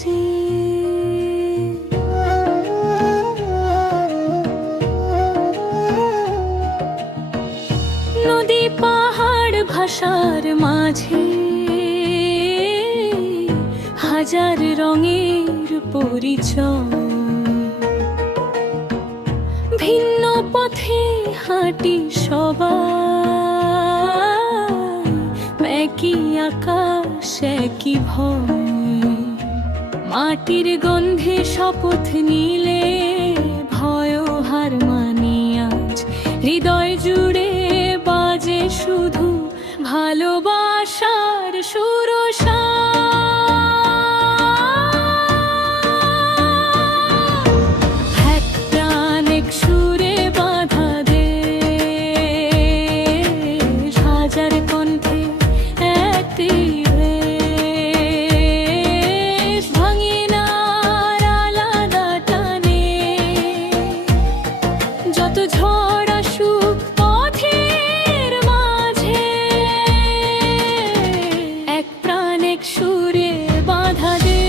যে নদী পাহাড় ভাষার মাঝে হাজার রঙের পরিচয়, ভিন্ন পথে হাঁটি সবাই, একই আকাশ একই ভয়, মাটির গন্ধে শপথ নিলে ভয় হার মানি আজ, হৃদয় জুড়ে বাজে শুধু ভালোবাসার সুরসা। এক প্রাণ এক সুরে বাঁধা দেশ, হাজার কণ্ঠে একটি বেশ, ভাঙে না আলাদা টানে, যত ঝড় আসুক পথের মাঝে, এক প্রাণ এক সুরে বাঁধা দেশ,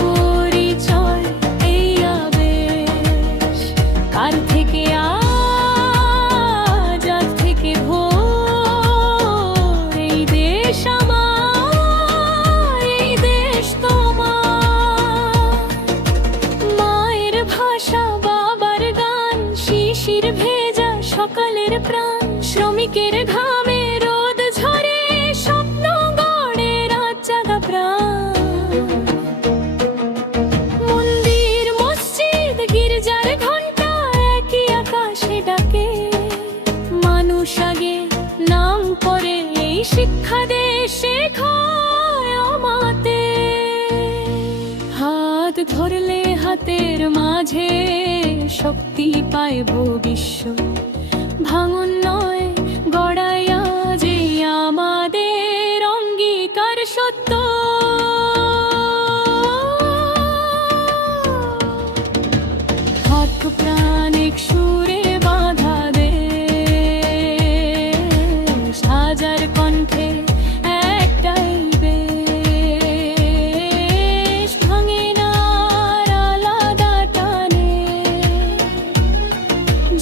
পরিচয় এই আবেশ, কাল থেকে আজ, আজ থেকে ভোর, এই দেশ আমার, এই দেশ তোমার। মায়ের ভাষা বাবার গান, শিশির ভেজা সকালের প্রাণ, শ্রমিকের ঘামে রোদ ঝরে, স্বপ্ন গড়ে রাত জাগা প্রাণ। মন্দির মসজিদ গির্জার ঘন্টা একই আকাশে ডাকে, মানুষ আগে নাম পরে এই শিক্ষা দেশে খায় আমাতে। হাত ধরলে হাতের মাঝে শক্তি পায় ভবিষ্যৎ, ভাঙন নয় গড়াই আজ এই আমাদের অঙ্গীকার সত্য। হাত প্রাণ এক সুরে বাঁধা দেশ, হাজার কণ্ঠে একটাই বেশ, ভাঙে না আলাদা টানে,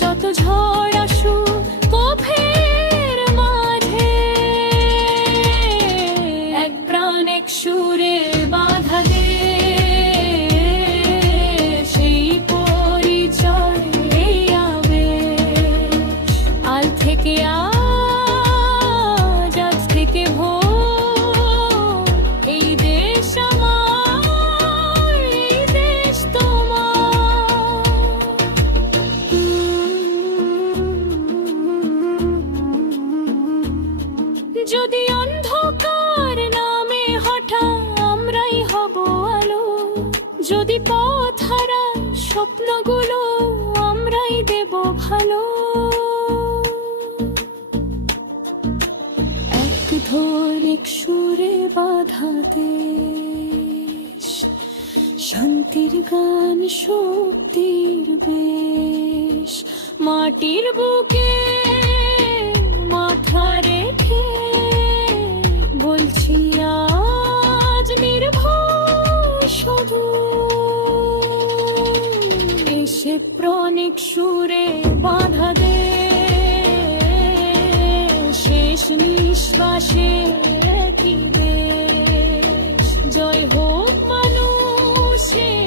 যত ঝড় আসুক পথের মাঝে, এক প্রাণ এক সুরে বাঁধা দেশ, সেই পরিচয় এই আবেশ, আল থেকে আজ, আজ থেকে ভোর, এই দেশ আমার, এই দেশ তোমার। যদি অন্ধকার নামে হঠাৎ আমরাই হব আলো, যদি পথ হারায় স্বপ্নগুলো আমরাই দেব ভালো, এক ধর এক সুরে বাঁধা দেশ, শান্তির গান শক্তির বেশ, মাটির বুকে মাথা রেখে বলছি আজ নির্ভয় শুধু, এসে প্রণিক সুরে বাঁধা দে, শেষ নিঃশ্বাসে কি বেশ, জয় হোক মানুষের